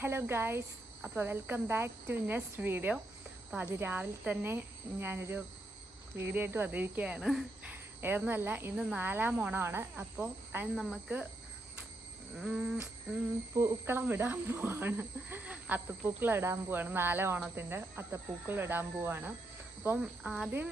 Hello guys അപ്പോൾ welcome back to next video അപ്പോൾ അത് രാവിലെ തന്നെ ഞാനൊരു വീഡിയോ ആയിട്ട് വന്നിരിക്കുകയാണ്. വേറൊന്നുമല്ല ഇന്ന് നാലാം ഓണമാണ്. അപ്പോൾ അതിന് നമുക്ക് പൂക്കളം ഇടാൻ പോവാണ്. അത്തപ്പൂക്കളം ഇടാൻ പോവാണ്. നാലാം ഓണത്തിന്റെ അത്തപ്പൂക്കളം ഇടാൻ പോവാണ്. അപ്പം ആദ്യം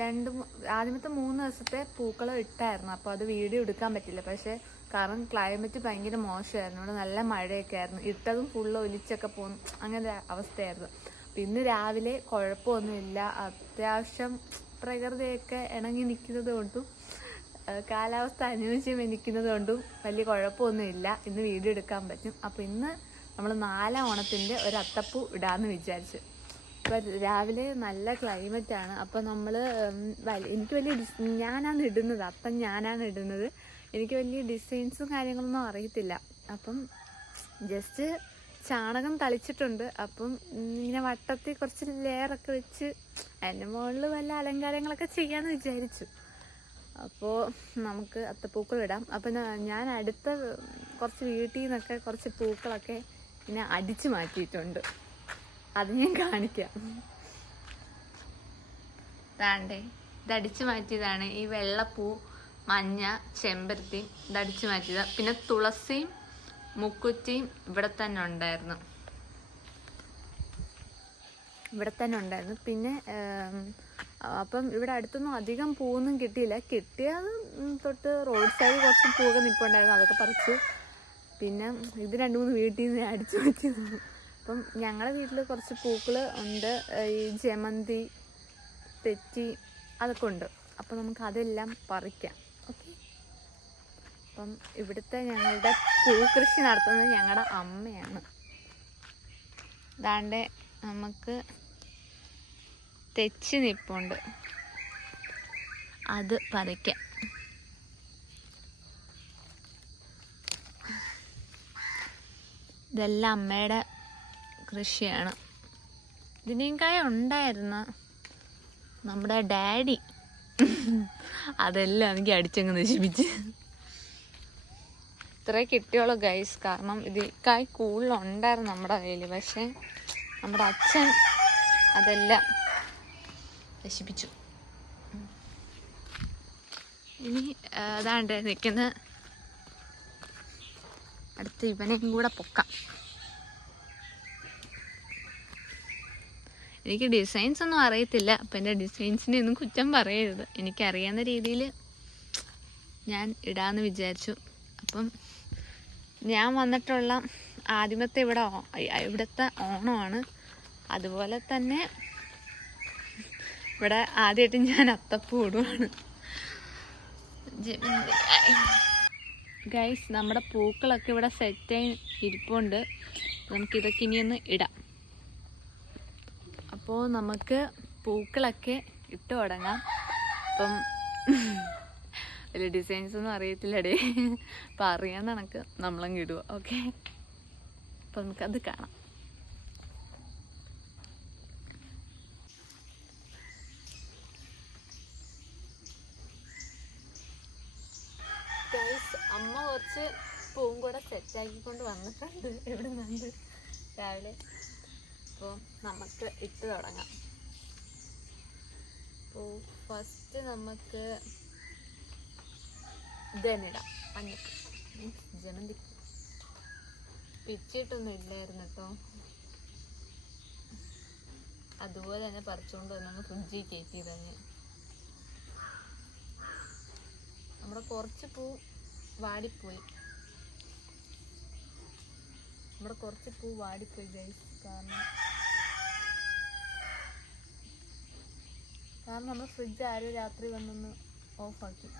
രണ്ട് ആദ്യമത്തെ മൂന്ന് ദിവസത്തെ പൂക്കളം ഇട്ടായിരുന്നു. അപ്പോൾ അത് വീഡിയോ എടുക്കാൻ പറ്റില്ല. പക്ഷേ കാരണം ക്ലൈമറ്റ് ഭയങ്കര മോശമായിരുന്നു. ഇവിടെ നല്ല മഴയൊക്കെ ആയിരുന്നു. ഇട്ടതും ഫുള്ള് ഒലിച്ചൊക്കെ പോകുന്നു അങ്ങനെ അവസ്ഥയായിരുന്നു. അപ്പം ഇന്ന് രാവിലെ കുഴപ്പമൊന്നുമില്ല. അത്യാവശ്യം പ്രകൃതിയൊക്കെ ഇണങ്ങി നിൽക്കുന്നത് കൊണ്ടും കാലാവസ്ഥ അനുയോജ്യം നിൽക്കുന്നത് കൊണ്ടും വലിയ കുഴപ്പമൊന്നുമില്ല. ഇന്ന് വീഡിയോ എടുക്കാൻ പറ്റും. അപ്പോൾ ഇന്ന് നമ്മൾ നാലാം ഓണത്തിന്റെ ഒരു അത്തപ്പൂ ഇടാമെന്ന് വിചാരിച്ചു. അപ്പം രാവിലെ നല്ല ക്ലൈമറ്റാണ് അപ്പം നമ്മൾ എനിക്ക് വലിയ ഞാനാണ് ഇടുന്നത്. അപ്പം ഞാനാണ് ഇടുന്നത്. എനിക്ക് വലിയ ഡിസൈൻസും കാര്യങ്ങളൊന്നും അറിയത്തില്ല. അപ്പം ജസ്റ്റ് ചാണകം തളിച്ചിട്ടുണ്ട്. അപ്പം ഇങ്ങനെ വട്ടത്തിൽ കുറച്ച് ലെയറൊക്കെ വെച്ച് അതിന്റെ മുകളിൽ വല്ല അലങ്കാരങ്ങളൊക്കെ ചെയ്യാമെന്ന് വിചാരിച്ചു. അപ്പോൾ നമുക്ക് അത്തപ്പൂക്കൾ ഇടാം. അപ്പം ഞാൻ അടുത്ത കുറച്ച് വീട്ടിൽ നിന്നൊക്കെ കുറച്ച് പൂക്കളൊക്കെ ഇങ്ങനെ അടിച്ചു മാറ്റിയിട്ടുണ്ട്. അത് ഞാൻ കാണിക്കാം. താണ്ടേ ഇത് അടിച്ചു മാറ്റിയതാണ് ഈ വെള്ളപ്പൂ. മഞ്ഞ ചെമ്പരത്തി ഇതടിച്ചു മാറ്റിയത്. പിന്നെ തുളസിയും മുക്കുറ്റിയും ഇവിടെ തന്നെ ഉണ്ടായിരുന്നു. ഇവിടെ തന്നെ ഉണ്ടായിരുന്നു. പിന്നെ അപ്പം ഇവിടെ അടുത്തൊന്നും അധികം പൂവൊന്നും കിട്ടിയില്ല. കിട്ടിയത് തൊട്ട് റോഡ് സൈഡ് കുറച്ച് പൂവൊക്കെ നിൽപ്പുണ്ടായിരുന്നു അതൊക്കെ പറിച്ചു. പിന്നെ ഇത് രണ്ട് മൂന്ന് വീട്ടിൽ നിന്ന് അടിച്ചു വെച്ചു അപ്പം ഞങ്ങളുടെ വീട്ടിൽ കുറച്ച് പൂക്കൾ ഉണ്ട്. ഈ ജമന്തി തെറ്റി അതൊക്കെ ഉണ്ട്. അപ്പം നമുക്ക് അതെല്ലാം പറിക്കാം. അപ്പം ഇവിടുത്തെ ഞങ്ങളുടെ പൂക്കൃഷി നടത്തുന്നത് ഞങ്ങളുടെ അമ്മയാണ്. ഇതാണ്ട് നമുക്ക് തെച്ച് നിപ്പുണ്ട്. അത് പറിക്കാം. ഇതെല്ലാം അമ്മയുടെ കൃഷിയാണ്. ഇതിനേക്കായ ഉണ്ടായിരുന്നു നമ്മുടെ ഡാഡി. അതെല്ലാം എനിക്ക് അടിച്ചങ്ങ് നശിപ്പിച്ച്. ഇത്രേ കിട്ടിയുള്ളൂ ഗൈസ് കാരണം ഇതിക്കായി കൂടുതലുണ്ടായിരുന്നു നമ്മുടെ കയ്യിൽ. പക്ഷേ നമ്മുടെ അച്ഛൻ അതെല്ലാം നശിപ്പിച്ചു. ഇനി അതാണ്ട് നിൽക്കുന്ന അടുത്ത് ഇവനെയും കൂടെ പൊക്കാം. എനിക്ക് ഡിസൈൻസ് ഒന്നും അറിയത്തില്ല. അപ്പം എന്റെ ഡിസൈൻസിനെ ഒന്നും കുറ്റം പറയരുത്. എനിക്കറിയാവുന്ന രീതിയിൽ ഞാൻ ഇടാമെന്ന് വിചാരിച്ചു. അപ്പം ഞാൻ വന്നിട്ടുള്ള ആദ്യമത്തെ ഇവിടെ ഇവിടുത്തെ ഓണമാണ്. അതുപോലെ തന്നെ ഇവിടെ ആദ്യമായിട്ട് ഞാൻ അത്തപ്പൂ ഇടുവാണ്. ഗൈസ് നമ്മുടെ പൂക്കളൊക്കെ ഇവിടെ സെറ്റായി ഇരിപ്പുണ്ട്. നമുക്കിതൊക്കെ ഇനിയൊന്ന് ഇടാം. അപ്പോൾ നമുക്ക് പൂക്കളൊക്കെ ഇട്ട് തുടങ്ങാം. അപ്പം വലിയ ഡിസൈൻസ് ഒന്നും അറിയത്തില്ലടേ. അപ്പം അറിയാൻ കണക്ക് നമ്മളങ്ങ് ഇടുക ഓക്കെ അപ്പം നമുക്കത് കാണാം. അമ്മ കുറച്ച് പൂവും കൂടെ സെറ്റാക്കിക്കൊണ്ട് വന്നിട്ടുണ്ട് ഇവിടെ നിന്ന് രാവിലെ. അപ്പോൾ നമുക്ക് ഇട്ട് തുടങ്ങാം. അപ്പോൾ ഫസ്റ്റ് നമുക്ക് മഞ്ഞപ്പ് മീൻസ് ജമന്തി പിച്ചിട്ടൊന്നും ഇല്ലായിരുന്നു കേട്ടോ അതുപോലെ തന്നെ പറിച്ചുകൊണ്ട് വന്നു ഫ്രിഡ്ജിൽ കയറ്റി തന്നെ നമ്മുടെ കുറച്ച് പൂ വാടിപ്പോയി. നമ്മുടെ കുറച്ച് പൂ വാടിപ്പോയി ഗൈസ് കാരണം കാരണം നമ്മൾ ഫ്രിഡ്ജ് ആരും രാത്രി വന്നൊന്ന് ഓഫാക്കി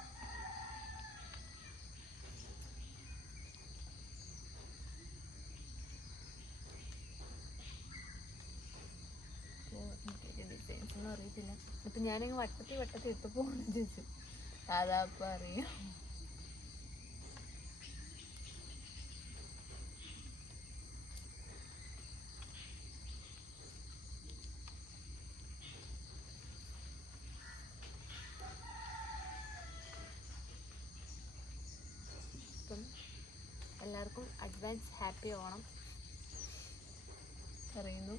ഡിസൈൻസ് ഒന്നും അറിയത്തില്ല വട്ടത്തി വട്ടത്തിൽ ഇട്ട് പോകുന്നു ചോദിച്ചു. അതാ അപ്പം അറിയാം അപ്പം എല്ലാവർക്കും അഡ്വാൻസ് ഹാപ്പി ഓണം പറയുന്നു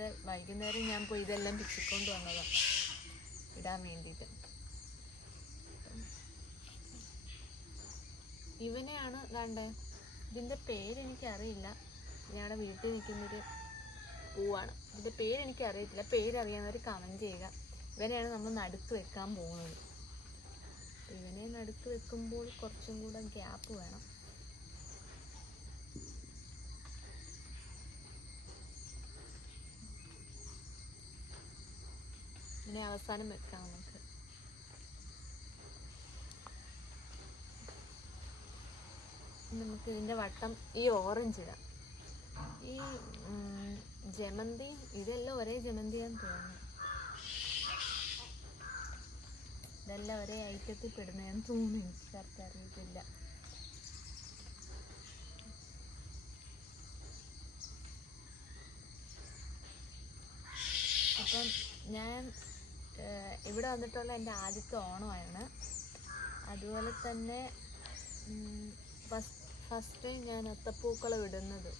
ഇന്നലത്തെ വൈകുന്നേരം ഞാൻ പോയി ഇതെല്ലാം പിച്ചിക്കൊണ്ട് വന്നതാണ് ഇടാൻ വേണ്ടിയിട്ട്. ഇവനെയാണ് കണ്ടേ. ഇതിന്റെ പേരെനിക്കറിയില്ല. ഞങ്ങളുടെ വീട്ടിൽ നിൽക്കുന്നൊരു പൂവാണ്. ഇതിന്റെ പേരെനിക്ക് അറിയത്തില്ല പേരറിയാവുന്നവർ കമന്റ് ചെയ്യുക. ഇവനെയാണ് നമ്മൾ നടുക്ക് വെക്കാൻ പോകുന്നത്. ഇവനെ നടുക്ക് വെക്കുമ്പോൾ കുറച്ചും കൂടെ ഗ്യാപ്പ് വേണം. ഇനി അവസാനം വെക്കാം നമുക്ക്. നമുക്ക് ഇതിന്റെ വട്ടം ഈ ഓറഞ്ച് ഇടാം. ഈ ജമന്തി ഇതെല്ലാം ഒരേ ജമന്തിയാന്ന് തോന്നുന്നു. ഇതെല്ലാം ഒരേ ഐറ്റത്തിൽ പെടുന്നതെന്ന് തോന്നുന്നു. എനിക്ക് കറക്റ്റ് അറിയത്തില്ല. അപ്പം ഞാൻ ഇവിടെ വന്നിട്ടുള്ള എന്റെ ആദ്യത്തെ ഓണമാണ്. അതുപോലെ തന്നെ ഫസ്റ്റ് ഫസ്റ്റ് ടൈം ഞാൻ അത്തപ്പൂക്കളം ഇടുന്നത്.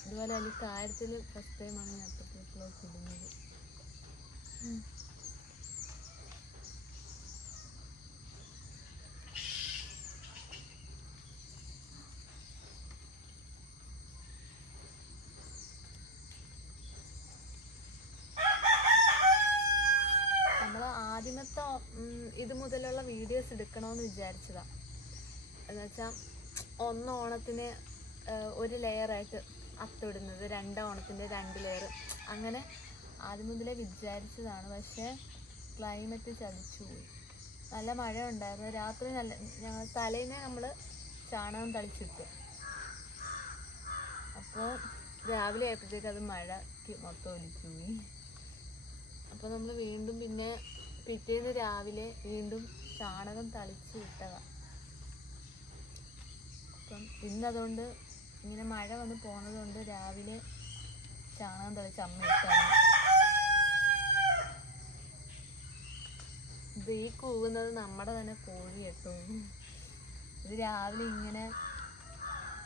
അതുപോലെ അതിൽ കാര്യത്തിൽ ഫസ്റ്റ് ടൈമാണ് ഞാൻ അത്തപ്പൂക്കളമൊക്കെ ഇടുന്നത് ഉം. നമ്മൾ ആദ്യമത്തെ ഉം, ഇത് മുതലുള്ള വീഡിയോസ് എടുക്കണമെന്ന് വിചാരിച്ചതാ. എന്നുവെച്ചാൽ ഒന്ന് ഓണത്തിന് ഒരു ലെയറായിട്ട് അത്തിടുന്നത് രണ്ട് ഓണത്തിന്റെ രണ്ട് ലെയർ അങ്ങനെ ആദ്യം മുതലേ വിചാരിച്ചതാണ് പക്ഷേ ക്ലൈമറ്റ് ചതിച്ചു പോയി. നല്ല മഴ ഉണ്ടായിരുന്നു രാത്രി നല്ല ഞങ്ങൾ തലേന്നെ നമ്മൾ ചാണകം തളിച്ചിട്ടു. അപ്പോൾ രാവിലെ ആയപ്പോഴത്തേക്ക് അത് മഴയ്ക്ക് മൊത്തം ഒലിച്ചു പോയി. അപ്പോൾ നമ്മൾ വീണ്ടും പിന്നെ പിറ്റേന്ന് രാവിലെ വീണ്ടും ചാണകം തളിച്ച് വിട്ടതാ അപ്പം ഇന്നതുകൊണ്ട് ഇങ്ങനെ മഴ വന്ന് പോണത് കൊണ്ട് രാവിലെ ചാണകം തളിച്ച് അമ്മ ഇട്ടാണ് ഈ കൂവുന്നത് നമ്മുടെ തന്നെ കോഴി കേട്ടോ. ഇത് രാവിലെ ഇങ്ങനെ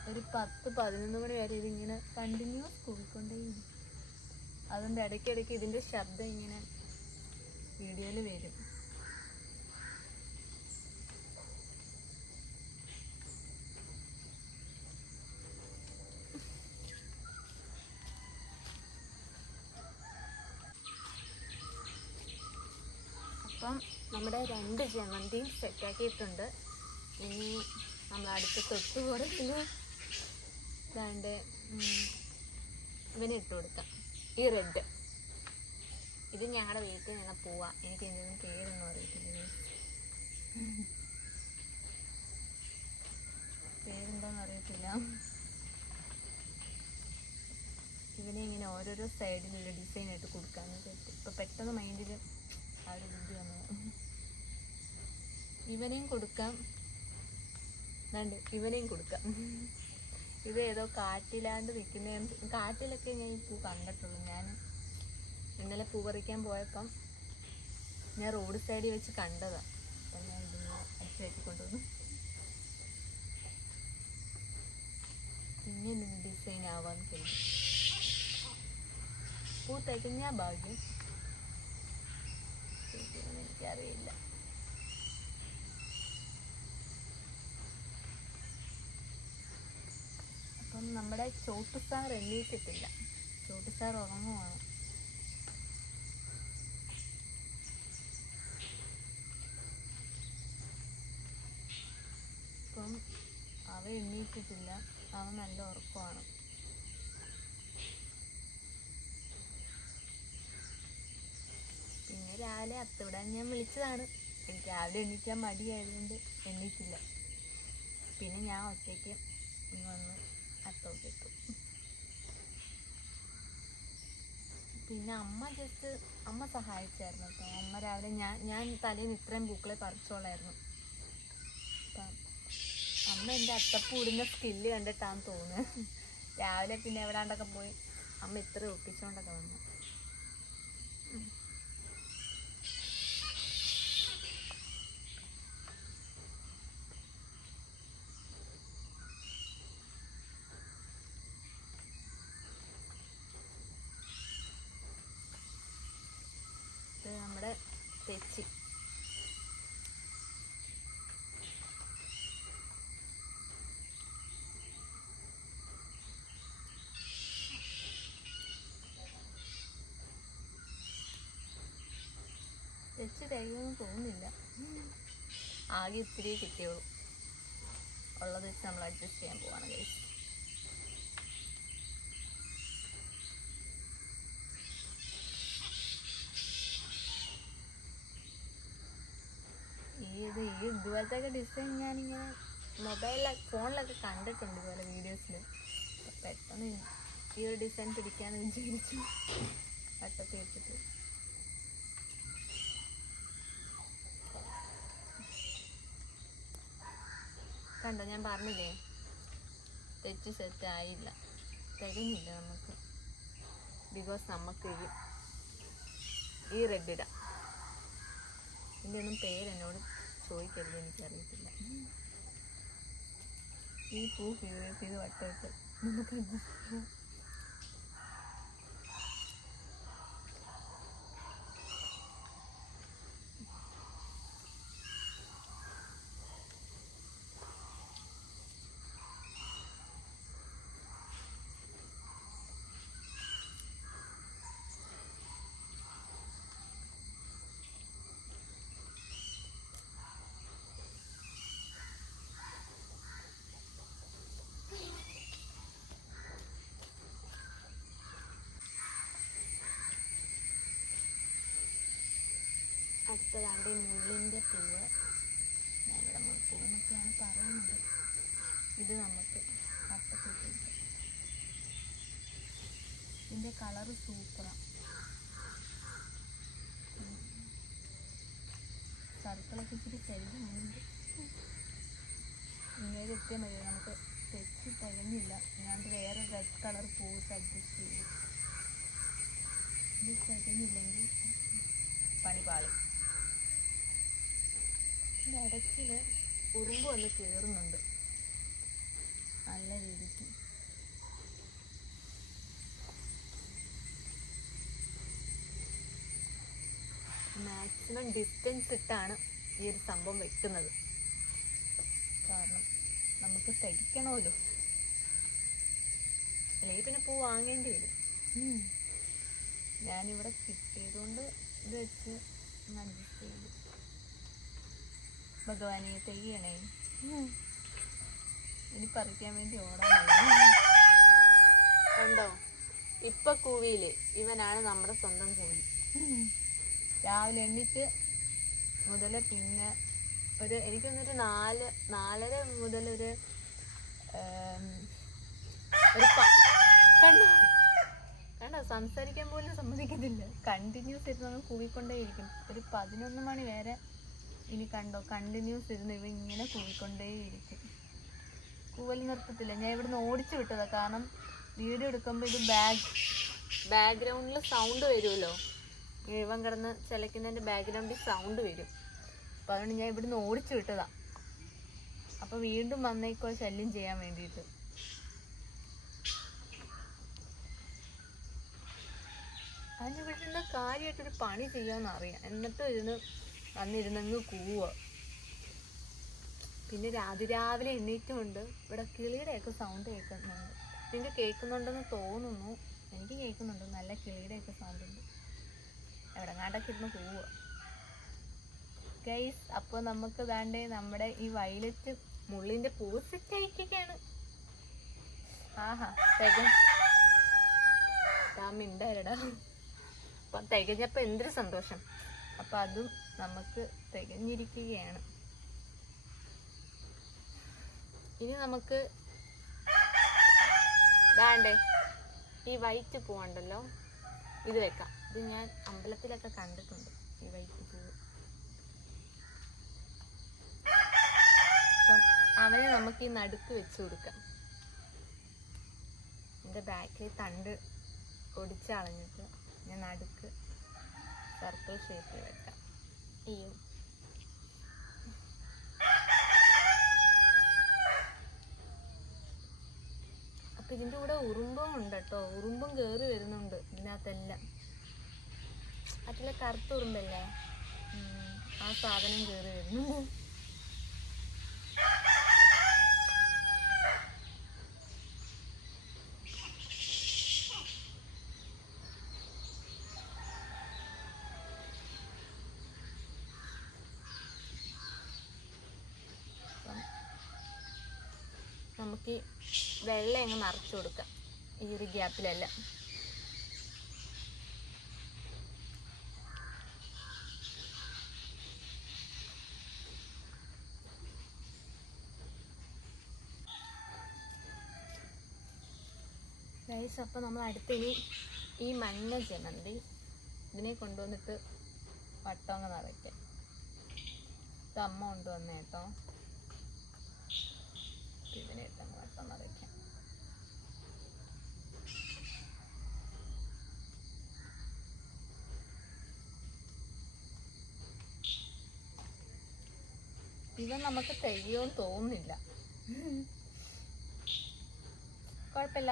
ഒരു പത്ത് പതിനൊന്ന് മണി വരെ ഇതിങ്ങനെ കണ്ടിന്യൂസ് കൂവിക്കൊണ്ടേ അതുകൊണ്ട് ഇടയ്ക്കിടയ്ക്ക് ഇതിന്റെ ശബ്ദം ഇങ്ങനെ വീഡിയോയിൽ വരും. അപ്പം നമ്മുടെ രണ്ട് ജമന്തിയും സെറ്റാക്കിയിട്ടുണ്ട് ഇനി നമ്മൾ അടുത്ത തൊട്ടുകൂടത്തിൽ രണ്ട് ഇവനെ ഇട്ട് കൊടുക്കാം. ഈ റെഡ് ഇത് ഞങ്ങളുടെ വീട്ടിൽ നിന്ന് പോവാ. എനിക്ക് എന്തെങ്കിലും പേരൊന്നും അറിയത്തില്ല. പേരെന്താന്ന് അറിയത്തില്ല. ഇവനെ ഇങ്ങനെ ഓരോരോ സൈഡിലുള്ള ഡിസൈൻ ആയിട്ട് കൊടുക്കാന്ന് ഇപ്പൊ പെട്ടെന്ന് മൈൻഡിൽ ഒരു ഇവനെയും കൊടുക്കാം. രണ്ട് ഇവനെയും കൊടുക്കാം. ഇത് ഏതോ കാറ്റിലാണ്ട് നിൽക്കുന്ന. കാറ്റിലൊക്കെ ഞാൻ ഈ പൂ കണ്ടിട്ടുള്ളൂ. ഞാൻ ഇന്നലെ പൂ പറിക്കാൻ പോയപ്പം ഞാൻ റോഡ് സൈഡിൽ വെച്ച് കണ്ടതാണ് ഞാൻ ഇതിങ്ങനെ അടിച്ചു കയറ്റി കൊണ്ടുവന്നു ഇങ്ങനെ ഡിസൈൻ ആവാൻ കഴിയും പൂ തികഞ്ഞ ഭാഗ്യം. ശരിക്കും എനിക്കറിയില്ല. അപ്പം നമ്മുടെ ചോട്ടു സാർ എണ്ണീറ്റിട്ടില്ല ചോട്ടു സാർ ഉറങ്ങുവാണ്. അപ്പം അവ എണ്ണീറ്റിട്ടില്ല അവൻ നല്ല ഉറക്കമാണ് പിന്നെ രാവിലെ അത്തവിടാൻ ഞാൻ വിളിച്ചതാണ്. എനിക്ക് രാവിലെ എണ്ണീക്കാൻ മടിയായതുകൊണ്ട് എണീറ്റില്ല. പിന്നെ ഞാൻ ഒറ്റയ്ക്ക് ഇങ്ങ് വന്ന് അത്തോട്ടിട്ടു പിന്നെ അമ്മ ജസ്റ്റ് അമ്മ സഹായിച്ചായിരുന്നു കേട്ടോ. അമ്മ രാവിലെ ഞാൻ ഞാൻ തലേന്ന് ഇത്രയും പൂക്കളെ പറിച്ചോളായിരുന്നു. അപ്പം അമ്മ എന്റെ അത്തപ്പൂടുന്ന സ്കില്ല് കണ്ടിട്ടാന്ന് തോന്നുന്നത് രാവിലെ പിന്നെ എവിടാണ്ടൊക്കെ പോയി അമ്മ ഇത്ര ഒപ്പിച്ചോണ്ടൊക്കെ വന്നു. കഴിയുമെന്ന് തോന്നുന്നില്ല. ആകെ ഇത്തിരി കിട്ടിയുള്ളൂ. ഉള്ളത് വെച്ച് നമ്മൾ അഡ്ജസ്റ്റ് ചെയ്യാൻ പോവാണ് ഗൈസ് ഇത് ഈ ഇതുപോലത്തെ ഒക്കെ ഡിസൈൻ ഞാനിങ്ങനെ മൊബൈലിലൊക്കെ ഫോണിലൊക്കെ കണ്ടിട്ടുണ്ട് ഇതുപോലെ വീഡിയോസിൽ പെട്ടെന്ന് ഈ ഒരു ഡിസൈൻ പിടിക്കാമെന്ന് വിചാരിച്ചു. വട്ടത്തിൽ വെച്ചിട്ട് കണ്ടോ ഞാൻ പറഞ്ഞില്ലേ? തെറ്റ് സെറ്റ് ആയില്ല. തികഞ്ഞില്ല നമുക്ക്? ബിക്കോസ് നമുക്ക് ഈ റെഡ് ഇടാം. ഇതിന്റെ ഒന്നും പേര് എന്നോട് ചോദിക്കരുത് എനിക്കറിയത്തില്ല. ഈ പൂ ഫീവർ ചെയ്ത് വട്ടമിട്ട് നമുക്ക് അഡ്ജസ്റ്റ് ചെയ്യാം. അടുത്തതാണ്ട് മുള്ളിന്റെ പൂവ്. ഞാനിവിടെ മുൾപ്പൂവെന്നൊക്കെയാണ് പറയുന്നത്. ഇത് നമുക്ക് വട്ടത്തിട്ട് ഇതിന്റെ കളറ് സൂപ്പറാണ് സർക്കിളൊക്കെ ഇച്ചിരി കഴിഞ്ഞുണ്ട് ഇങ്ങനെ എത്തിയ മതി. നമുക്ക് തെച്ച് തികഞ്ഞില്ല. ഞാൻ വേറെ റെഡ് കളർ പൂവ് അഡ്ജസ്റ്റ് ചെയ്തു. ഇത് തികഞ്ഞില്ലെങ്കിൽ പണി പാളും ഇതിന്റെ ഇടയ്ക്കിൽ ഉറുമ്പ് വന്ന് കയറുന്നുണ്ട് നല്ല രീതിക്ക്. മാക്സിമം ഡിസ്റ്റൻസ് ഇട്ടാണ് ഈ ഒരു സംഭവം വെക്കുന്നത്. കാരണം നമുക്ക് തയ്ക്കണമല്ലോ. അല്ലെങ്കിൽ പിന്നെ പൂ വാങ്ങേണ്ടി വരും. ഞാനിവിടെ കിട്ടിയതുകൊണ്ട് ഇത് വെച്ച് അഡ്ജസ്റ്റ് ചെയ്തു. ഭഗവാനെ തെയ്യണേ. ഇനി പറിക്കാൻ വേണ്ടി ഓടാൻ കണ്ടോ? ഇപ്പൊ കൂവിയിൽ ഇവനാണ് നമ്മുടെ സ്വന്തം കൂവി. രാവിലെ എണ്ണിച്ച് മുതൽ പിന്നെ ഒരു എനിക്കൊന്നൊരു നാല് നാലര മുതൽ ഒരു കണ്ടോ? കണ്ടോ? സംസാരിക്കാൻ പോലും സമ്മതിക്കത്തില്ല. കണ്ടിന്യൂസ് ഇരുന്ന് അങ്ങ് കൂവിക്കൊണ്ടേയിരിക്കും. ഒരു പതിനൊന്ന് മണി വരെ ഇനി കണ്ടോ കണ്ടിന്യൂസ് ഇരുന്ന് ഇവ ഇങ്ങനെ കൂവിക്കൊണ്ടേയിരിക്കും കൂവൽ നിർത്തത്തില്ല ഞാൻ ഇവിടുന്ന് ഓടിച്ചു വിട്ടതാ കാരണം വീഡിയോ എടുക്കുമ്പോൾ ഇത് ബാക്ക് ബാക്ക്ഗ്രൗണ്ടിൽ സൗണ്ട് വരുമല്ലോ ഇവൻ കിടന്ന് ചിലക്കുന്നതിന്റെ ബാക്ക്ഗ്രൗണ്ടിൽ സൗണ്ട് വരും. അപ്പോൾ അതുകൊണ്ട് ഞാൻ ഇവിടുന്ന് ഓടിച്ചു വിട്ടതാ. അപ്പോൾ വീണ്ടും വന്നേക്കോ ശല്യം ചെയ്യാൻ വേണ്ടിയിട്ട്. അതിന് വീട്ടിലുള്ള കാര്യമായിട്ടൊരു പണി ചെയ്യാമെന്നറിയാം എന്നിട്ടും ഇരുന്ന് വന്നിരുന്നങ്ങ് കൂവ പിന്നെ രാത്രി രാവിലെ ഇവിടെ കിളിയുടെ കിളിയുടെയൊക്കെ സൗണ്ട് കേൾക്കുന്നുണ്ട് നിങ്ങൾക്ക് കേൾക്കുന്നുണ്ടെന്ന് തോന്നുന്നു. എനിക്ക് കേൾക്കുന്നുണ്ട്. നല്ല കിളിയുടെയൊക്കെ സൗണ്ട് ഉണ്ട്. എവിടെങ്ങാണ്ടൊക്കെ ഇരുന്ന് പോവുക ഗൈസ് അപ്പോൾ നമുക്ക് വേണ്ടേ നമ്മുടെ ഈ വയലറ്റ് മുള്ളിന്റെ പൂ സെറ്റ് അയക്കുകയാണ് ആഹാ തിക മിണ്ടരടാ അപ്പം തികഞ്ഞപ്പോൾ എന്തൊരു സന്തോഷം. അപ്പം അതും നമുക്ക് തികഞ്ഞിരിക്കുകയാണ്. ഇനി നമുക്ക് വേണ്ടേ ഈ വൈറ്റ് പൂവുണ്ടല്ലോ ഇത് വെക്കാം. ഇത് ഞാൻ അമ്പലത്തിലൊക്കെ കണ്ടിട്ടുണ്ട് ഈ വൈറ്റ് പൂവ് അപ്പം അവനെ നമുക്ക് ഈ നടുക്ക് വെച്ച് കൊടുക്കാം. എന്റെ ബാക്കിൽ തണ്ട് ഒടിച്ചളഞ്ഞിട്ട് ഞാൻ നടുക്ക് സർക്കിൾ ഷേപ്പിൽ വെക്കാം. അയ്യോ അപ്പൊ ഇതിന്റെ കൂടെ ഉറുമ്പും ഉണ്ട് കേട്ടോ. ഉറുമ്പും കേറി വരുന്നുണ്ട് ഇതിനകത്തെല്ലാം. അതിലെ കറുത്ത ഉറുമ്പല്ലേ? ആ സാധനം കേറി വരുന്നുണ്ട്. വെള്ളം അങ്ങ് നിറച്ചു കൊടുക്കാം ഈ ഒരു ഗ്യാപ്പിലെല്ലാം. ഗൈസ് അപ്പോൾ നമ്മൾ അടുത്തിനി ഈ മഞ്ഞ ജമന്തി ഇതിനെ കൊണ്ടുവന്നിട്ട് വട്ടങ്ങ് നിറയ്ക്കാം. ഇത് അമ്മ കൊണ്ടുവന്നേട്ടോ ഇതിനെ വട്ടം നിറയ്ക്കാം. ഇവ നമുക്ക് തികയോന്ന് തോന്നുന്നില്ല. കുഴപ്പമില്ല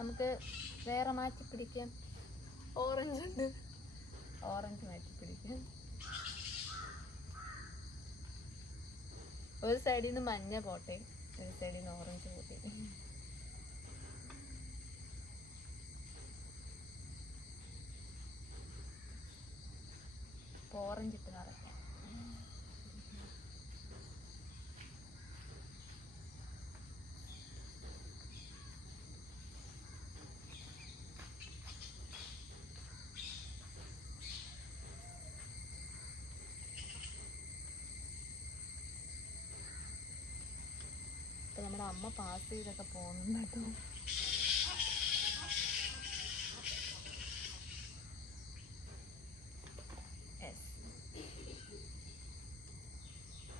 നമുക്ക് വേറെ മാറ്റി പിടിക്കാം. ഓറഞ്ച് ഉണ്ട്. ഓറഞ്ച് മാറ്റി പിടിക്കാം. ഒരു സൈഡിൽ നിന്ന് മഞ്ഞ പോട്ടെ. ഒരു സൈഡിൽ നിന്ന് ഓറഞ്ച് പോട്ടെ. ഓറഞ്ച് ഇട്ട് അമ്മ പാസ് ചെയ്തൊക്കെ കേട്ടോ.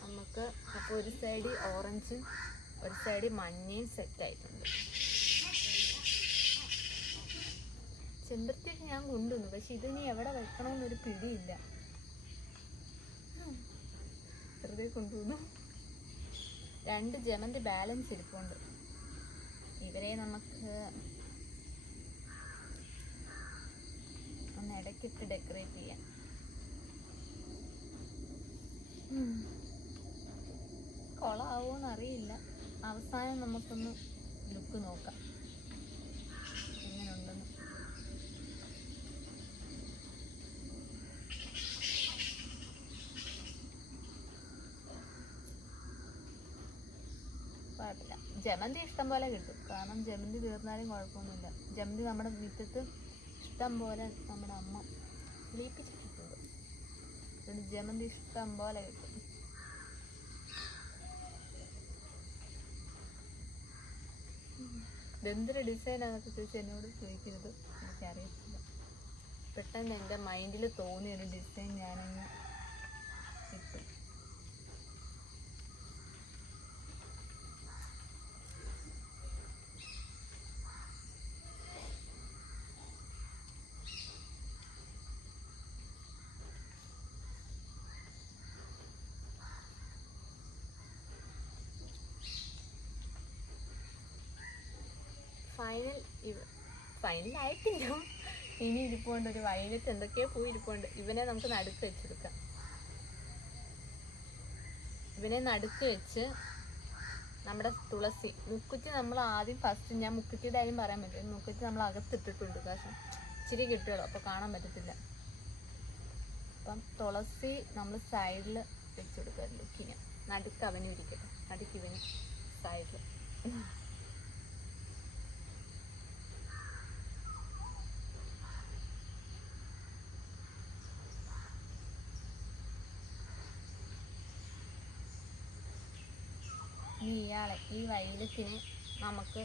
നമുക്ക് അപ്പോൾ ഒരു സൈഡ് ഓറഞ്ച് ഒരു സൈഡ് മഞ്ഞയും സെറ്റ് ആയിട്ടുണ്ട്. ചെമ്പരത്തിയൊക്കെ ഞാൻ കൊണ്ടുവന്നു പക്ഷെ ഇതിനി എവിടെ വെക്കണമെന്നൊരു പിടിയില്ല. വെറുതെ കൊണ്ടുവന്നു. രണ്ട് ജമന്തി ബാലൻസ് ഇരിപ്പുണ്ട് ഇവരെ നമുക്ക് ഒന്ന് ഇടയ്ക്കിട്ട് ഡെക്കറേറ്റ് ചെയ്യാം. കൊളാവോന്നറിയില്ല. അവസാനം നമുക്കൊന്ന് ലുക്ക് നോക്കാം. കുഴപ്പമില്ല. ജമന്തി ഇഷ്ടം പോലെ കിട്ടും. കാരണം ജമന്തി തീർന്നാലും കുഴപ്പമൊന്നുമില്ല. ജമന്തി നമ്മുടെ മുറ്റത്ത് ഇഷ്ടം പോലെ നമ്മുടെ അമ്മ ലയിപ്പിച്ചിട്ടുണ്ട് അതുകൊണ്ട് ജമന്തി ഇഷ്ടം പോലെ കിട്ടും. ഇതെന്തൊരു ഡിസൈനാണെന്നൊക്കെ ചോദിച്ചാൽ എന്നോട് ചോദിക്കരുത്. എനിക്കറിയത്തില്ല. പെട്ടെന്ന് എന്റെ മൈൻഡിൽ തോന്നിയ ഒരു ഡിസൈൻ ഞാനങ്ങ് ഇട്ടു ഫൈനൽ ഇവ ഫൈനൽ ആയിട്ടില്ല ഇനി ഇരിപ്പുണ്ട് ഒരു വൈകിട്ട് എന്തൊക്കെയോ പോയി ഇരിപ്പുണ്ട്. ഇവനെ നമുക്ക് നടുക്ക് വെച്ചെടുക്കാം. ഇവനെ നടുക്ക് വെച്ച് നമ്മുടെ തുളസി മുക്കുറ്റി നമ്മൾ ആദ്യം ഫസ്റ്റ് ഞാൻ മുക്കുറ്റിയുടെ കാര്യം പറയാൻ പറ്റും മുക്കുറ്റി നമ്മൾ അകത്തിട്ടിട്ടുണ്ട് കാരണം ഇച്ചിരി കിട്ടുമല്ലോ അപ്പോൾ കാണാൻ പറ്റത്തില്ല. അപ്പം തുളസി നമ്മൾ സൈഡിൽ വെച്ചെടുക്കാറുണ്ട് ലുക്കിന് നടുക്ക് അവനും ഇരിക്കട്ടെ. നടുക്ക് ഇവന് സൈഡിൽ ഇനി ഇയാളെ ഈ വൈലത്തിന് നമുക്ക്.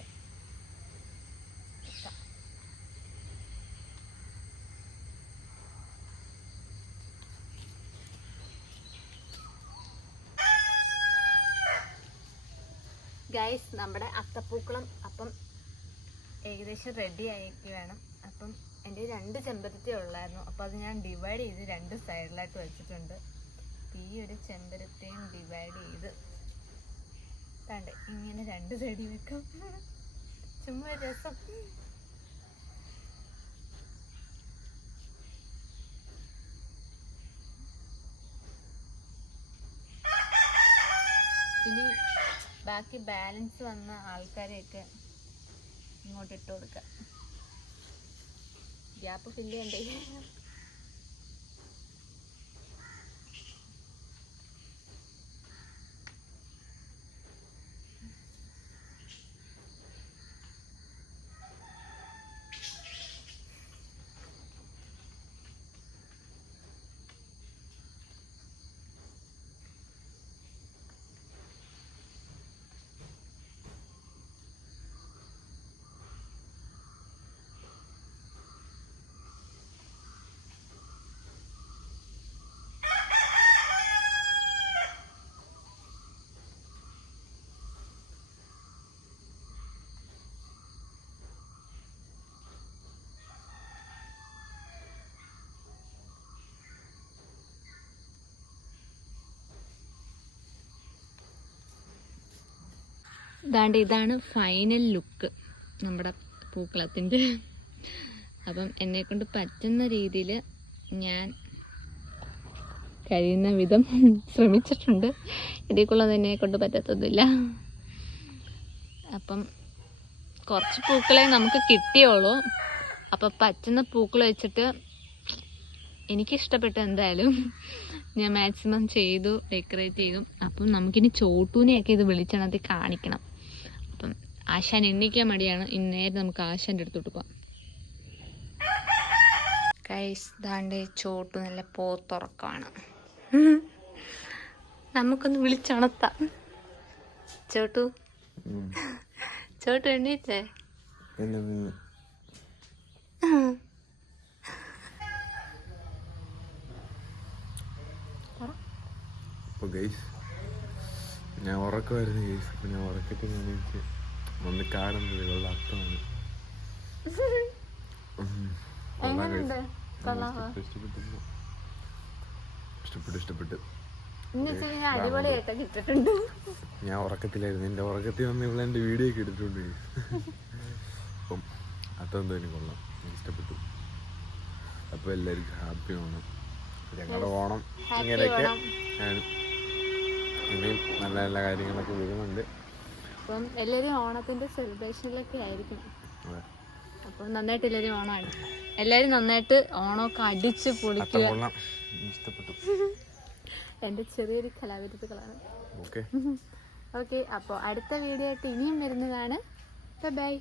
ഗൈസ് നമ്മുടെ അത്തപ്പൂക്കളം അപ്പം ഏകദേശം റെഡി ആയിട്ട് വേണം. അപ്പം എന്റെ രണ്ട് ചെമ്പരത്തി ഉള്ളായിരുന്നു. അപ്പോൾ അത് ഞാൻ ഡിവൈഡ് ചെയ്ത് രണ്ട് സൈഡിലായിട്ട് വെച്ചിട്ടുണ്ട്. ഈ ഒരു ചെമ്പരത്തിയും ഡിവൈഡ് ചെയ്ത് കണ്ട് ഇങ്ങനെ രണ്ട് സൈഡിൽ വെക്കാം. ചുമ്മാ രസം. ഇനി ബാക്കി ബാലൻസ് വന്ന ആൾക്കാരെയൊക്കെ ഇങ്ങോട്ട് ഇട്ട് കൊടുക്കാം. ഗ്യാപ്പ് ഫില്ല് ചെയ്യണ്ടേ ഇതാണ്ട് ഇതാണ് ഫൈനൽ ലുക്ക് നമ്മുടെ പൂക്കളത്തിന്റെ. അപ്പം എന്നെ കൊണ്ട് പറ്റുന്ന രീതിയിൽ ഞാൻ കഴിയുന്ന വിധം ശ്രമിച്ചിട്ടുണ്ട്. ഇതിക്കുള്ളത് എന്നെ കൊണ്ട് പറ്റത്തൊന്നുമില്ല. അപ്പം കുറച്ച് പൂക്കളെ നമുക്ക് കിട്ടിയോളൂ. അപ്പം പറ്റുന്ന പൂക്കൾ വെച്ചിട്ട് എനിക്കിഷ്ടപ്പെട്ട എന്തായാലും ഞാൻ മാക്സിമം ചെയ്തു ഡെക്കറേറ്റ് ചെയ്തു. അപ്പം നമുക്കിനി ചോട്ടൂനെയൊക്കെ ഇത് വിളിച്ചണത്തിൽ കാണിക്കണം. ആശാൻ എണ്ണിക്കാൻ മടിയാണ്. ഇന്നേരം നമുക്ക് ആശാന്റെ അടുത്തോട്ട് പോവാം. കൈസ് ദാണ്ട് ചോട്ട് നല്ല പോത്തുറക്കമാണ്. നമുക്കൊന്ന് വിളിച്ചുണർത്താം ചോട്ടു. ചോട്ടു അപ്പോൾ ഗൈസ് ഞാൻ ഉറക്കമായിരുന്നു ഗൈസ് അപ്പോൾ ഞാൻ ഉറക്കത്തിൽ നിന്ന് എനിക്ക്. വന്ന് കാണുന്നത് ഇവളുടെ അർത്ഥമാണ് ഇഷ്ടപ്പെട്ടു ഇഷ്ടപ്പെട്ടു. ഞാൻ ഉറക്കത്തിലായിരുന്നു. എന്റെ ഉറക്കത്തിൽ വന്ന് ഇവിടെ എന്റെ വീഡിയോ ഒക്കെ എടുത്തിട്ടുണ്ട്. അപ്പം അതെന്തോ എനിക്ക് കൊള്ളാം ഇഷ്ടപ്പെട്ടു. അപ്പൊ എല്ലാവർക്കും ഹാപ്പി ഓണം. ഞങ്ങളുടെ ഓണം ഇങ്ങനെയൊക്കെ ആണ്. ഇനിയും നല്ല നല്ല കാര്യങ്ങളൊക്കെ വരുന്നുണ്ട്. അപ്പം എല്ലാവരും ഓണത്തിന്റെ സെലിബ്രേഷനിലൊക്കെ ആയിരിക്കും അപ്പൊ നന്നായിട്ട് എല്ലാവരും ഓണമാണ് എല്ലാവരും നന്നായിട്ട് ഓണമൊക്കെ അടിച്ച് പൊളിക്കുക. എന്റെ ഇഷ്ടപ്പെട്ടു. എന്റെ ചെറിയൊരു കലാവിരുദ്ധകളാണ് ഓക്കെ. ഓക്കെ അപ്പോൾ അടുത്ത വീഡിയോ ആയിട്ട് ഇനിയും വരുന്നതാണ്. ബൈ